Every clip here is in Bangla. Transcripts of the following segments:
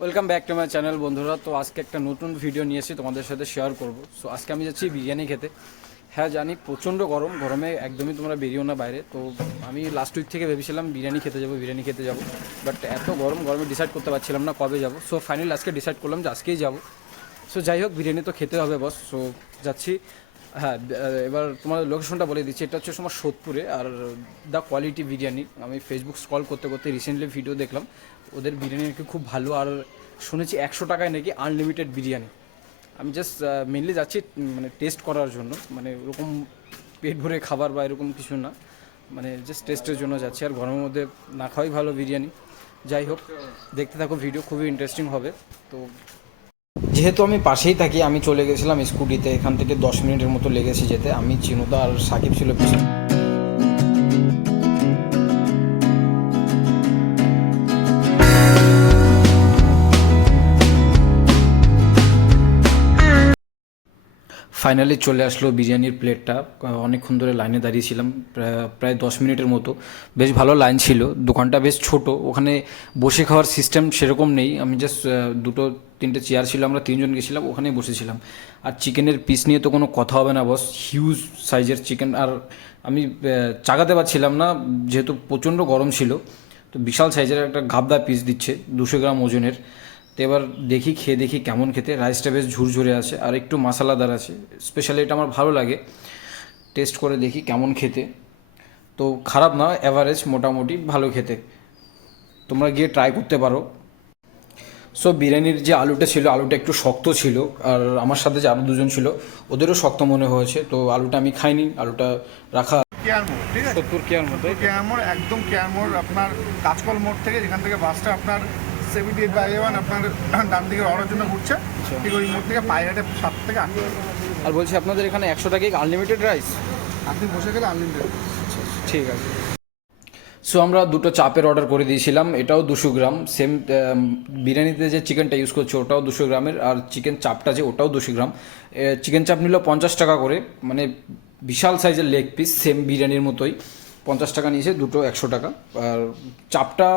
Welcome back to my channel বন্ধুরা। তো আজকে একটা নতুন ভিডিও নিয়ে এসেছি তোমাদের সাথে শেয়ার করব। সো আজকে আমি যাচ্ছি বিরিয়ানি খেতে। হ্যাঁ জানি প্রচণ্ড গরম। গরমে একদমই তোমরা বেরিয়েও না বাইরে। তো আমি লাস্ট উইক থেকে ভেবেছিলাম বিরিয়ানি খেতে যাব, বিরিয়ানি খেতে যাব। বাট এত গরম, গরমে ডিসাইড করতে পারছিলাম না কবে যাব। সো ফাইনালি আজকে ডিসাইড করলাম যে আজকেই যাব। সো যাই হোক, বিরিয়ানি তো খেতে হবে বস সো যাচ্ছি। হ্যাঁ এবার তোমার লোকেশনটা বলে দিচ্ছি। এটা হচ্ছে তোমার সোদপুরে আর দ্য কোয়ালিটি বিরিয়ানি। আমি ফেসবুক স্ক্রল করতে করতে রিসেন্টলি ভিডিও দেখলাম। ওদের বিরিয়ানি নাকি খুব ভালো। আর শুনেছি একশো টাকায় নাকি আনলিমিটেড বিরিয়ানি। আমি জাস্ট মেনলি যাচ্ছি মানে টেস্ট করার জন্য। মানে ওরকম পেট ভরে খাবার বা এরকম কিছু না। মানে জাস্ট টেস্টের জন্য যাচ্ছি। আর গরমের মধ্যে না খাওয়াই ভালো বিরিয়ানি। যাই হোক, দেখতে থাকো ভিডিও খুবই ইন্টারেস্টিং হবে। তো যেহেতু আমি পাশেই থাকি, আমি চলে গেছিলাম স্কুটিতে। এখান থেকে দশ মিনিটের মতো লেগেছে যেতে। আমি চিনুদা আর সাকিব ছিল পিছনে। ফাইনালি চলে আসলো বিরিয়ানির প্লেটটা অনেকক্ষণ ধরে লাইনে দাঁড়িয়েছিলাম প্রায়- দশ মিনিটের মতো। বেশ ভালো লাইন ছিল, দোকানটা বেশ ছোট, ওখানে বসে খাওয়ার সিস্টেম সেরকম নেই। আমি জাস্ট দুটো, তিনটে চেয়ার ছিল, আমরা তিনজন গেছিলাম, ওখানেই বসেছিলাম। আর চিকেনের পিস নিয়ে তো কোনো কথা হবে না বস হিউজ সাইজের চিকেন আর আমি চাগাতে পারছিলাম না, যেহেতু প্রচণ্ড গরম ছিল, তো বিশাল সাইজের একটা গাবদা পিস দিচ্ছে, দুশো গ্রাম ওজনের। তো এবার দেখি খেয়ে দেখি কেমন খেতে। রাইসটা বেশ ঝুরঝুরে আছে আর একটু মশালাদার আছে। স্পেশালি এটা আমার ভালো লাগে। টেস্ট করে দেখি কেমন খেতে। তো খারাপ না অ্যাভারেজ মোটামুটি ভালো খেতে। তোমরা গিয়ে ট্রাই করতে পারো। সো বিরিয়ানির যে আলুটা ছিল আলুটা একটু শক্ত ছিল আর আমার সাথে যে আরও দুজন ছিল ওদেরও শক্ত মনে হয়েছে। তো আলুটা আমি খাইনি আলুটা রাখা কেয়ার মোড় ঠিক আছে? সত্তর কেয়ার মোড় একদম কেয়ার মোড়? আপনার কাঁচকল মোড় থেকে যেখান থেকে বাসটা আপনার সেভেন্টি এইট বাই ওয়ান আপনার ডান দিকে রওয়ার জন্য ঘুরছে। ঠিক ওই মোড় থেকে পায়ে হেঁটে সাত থেকে আট আর বলছি আপনাদের এখানে একশো টাকা আনলিমিটেড রাইস আপনি বসে গেলে আনলিমিটেড ঠিক আছে। সো আমরা দুটো চাপের অর্ডার করে দিয়েছিলাম। এটাও দুশো গ্রাম। সেম বিরিয়ানিতে যে চিকেনটা ইউজ করছে ওটাও দুশো গ্রামের। আর চিকেন চাপটা যে ওটাও দুশো গ্রাম। চিকেন চাপ নিল পঞ্চাশ টাকা করে। মানে বিশাল সাইজের লেগ পিস সেম বিরিয়ানির মতোই। পঞ্চাশ টাকা নিয়েছে, দুটো একশো টাকা। আর চাপটা,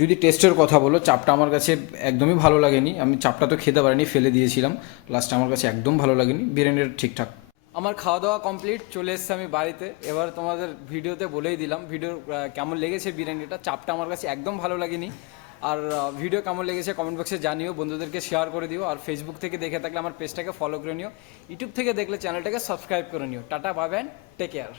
যদি টেস্টের কথা বলো, চাপটা আমার কাছে একদমই ভালো লাগেনি। আমি চাপটা তো খেতে পারিনি, ফেলে দিয়েছিলাম। লাস্টে আমার কাছে একদম ভালো লাগেনি, বিরিয়ানির ঠিকঠাক। আমার খাওয়া দাওয়া কমপ্লিট চলে এসেছে আমি বাড়িতে। এবার তোমাদের ভিডিওতে বলেই দিলাম ভিডিও কেমন লেগেছে বিরিয়ানিটা? চাপটা আমার কাছে একদম ভালো লাগেনি। আর ভিডিও কেমন লেগেছে কমেন্ট বক্সে জানিও, বন্ধুদেরকে শেয়ার করে দিও। আর ফেসবুক থেকে দেখে থাকলে আমার পেজটাকে ফলো করে নিও। ইউটিউব থেকে দেখলে চ্যানেলটাকে সাবস্ক্রাইব করে নিও। টাটা পাবেন টেক কেয়ার